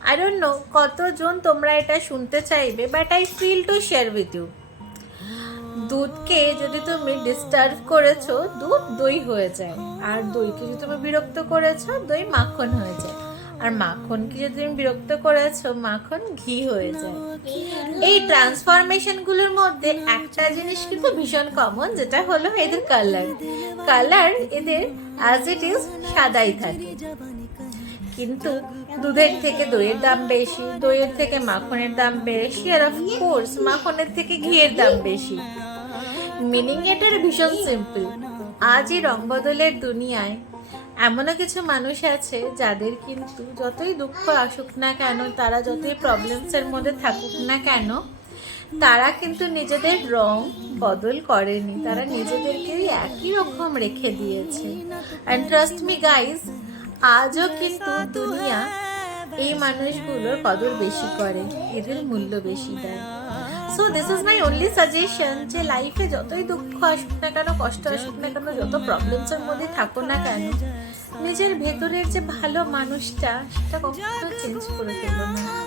I don't know কতজন তোমরা এটা শুনতে চাইবে but I feel to share with you দুধকে যদি তুমি ডিস্টার্ব করেছ, দুধ দই হয়ে যায়। আর দইকে যদি তুমি বিরক্ত করেছ, দই মাখন হয়ে যায়। আর মাখনকে যদি তুমি বিরক্ত করেছ, মাখন ঘি হয়ে যায়। এই ট্রান্সফরমেশনগুলোর মধ্যে একটা জিনিস কিন্তু ভীষণ কমন যেটা হলো এদের কালার কালার এদের অ্যাজ ইট ইজ সাদাই থাকে। কিন্তু দুধের থেকে দইয়ের দাম বেশি, দইয়ের থেকে মাখনের দাম বেশি, আর অফকোর্স মাখনের থেকে ঘিয়ের দাম বেশি। মিনিং এটার ভীষণ সিম্পল আজ এই রং বদলের দুনিয়ায় এমনও কিছু মানুষ আছে যাদের কিন্তু যতই দুঃখ আসুক না কেন, তারা যতই প্রবলেমসের মধ্যে থাকুক না কেন, তারা কিন্তু নিজেদের রং বদল করেনি। তারা নিজেদেরকেই একই রকম রেখে দিয়েছে। অ্যান্ড ট্রাস্ট মি গাইস আজও কিন্তু দুনিয়া এই মানুষগুলোর কদর বেশি করে, এদের মূল্য বেশি দেয়। So this is my only suggestion যে লাইফে যতই দুঃখ আসুক না কেন, কষ্ট আসুক না কেন, যত প্রবলেমসের মধ্যে থাকো না কেন, নিজের ভেতরের যে ভালো মানুষটা, সেটা কখনো চেঞ্জ করে ফেলো না।